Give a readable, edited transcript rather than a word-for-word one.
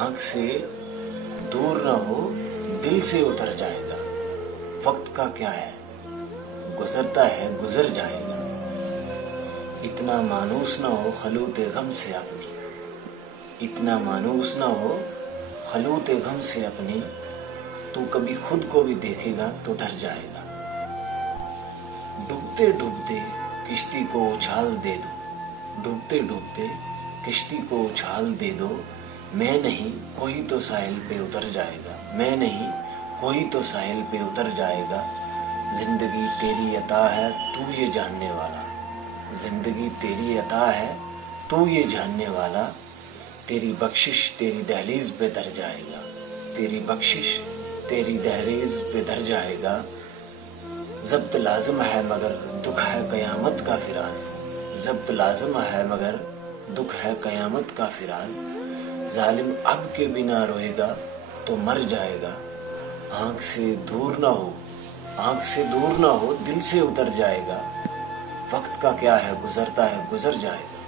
آنکھ سے دور نہ ہو دل سے اتر جائے گا. وقت کا کیا ہے گزرتا ہے گزر جائے گا. اتنا مانوس نہ ہو خلوت غم سے اپنی. اتنا مانوس نہ ہو خلوت غم سے اپنی. تو کبھی خود کو بھی دیکھے گا تو ڈر جائے گا. ڈوبتے ڈوبتے کشتی کو اچھال دے دو. ڈوبتے ڈوبتے کشتی کو اچھال دے دو. میں نہیں کوئی تو ساحل پہ اتر جائے گا. میں نہیں کوئی تو ساحل پہ اتر جائے گا. زندگی تیری عطا ہے تو یہ جاننے والا. زندگی تیری عطا ہے تو یہ جاننے والا. تیری بخشش تیری دہلیز پہ در جائے گا. تیری بخشش تیری دہلیز پہ در جائے گا. ضبط لازم ہے مگر دکھ ہے قیامت کا فراز. ضبط لازم ہے مگر دکھ ہے قیامت کا فراز. ظالم اب کے بنا روئے گا تو مر جائے گا. آنکھ سے دور نہ ہو آنکھ سے دور نہ ہو دل سے اتر جائے گا. وقت کا کیا ہے گزرتا ہے گزر جائے گا.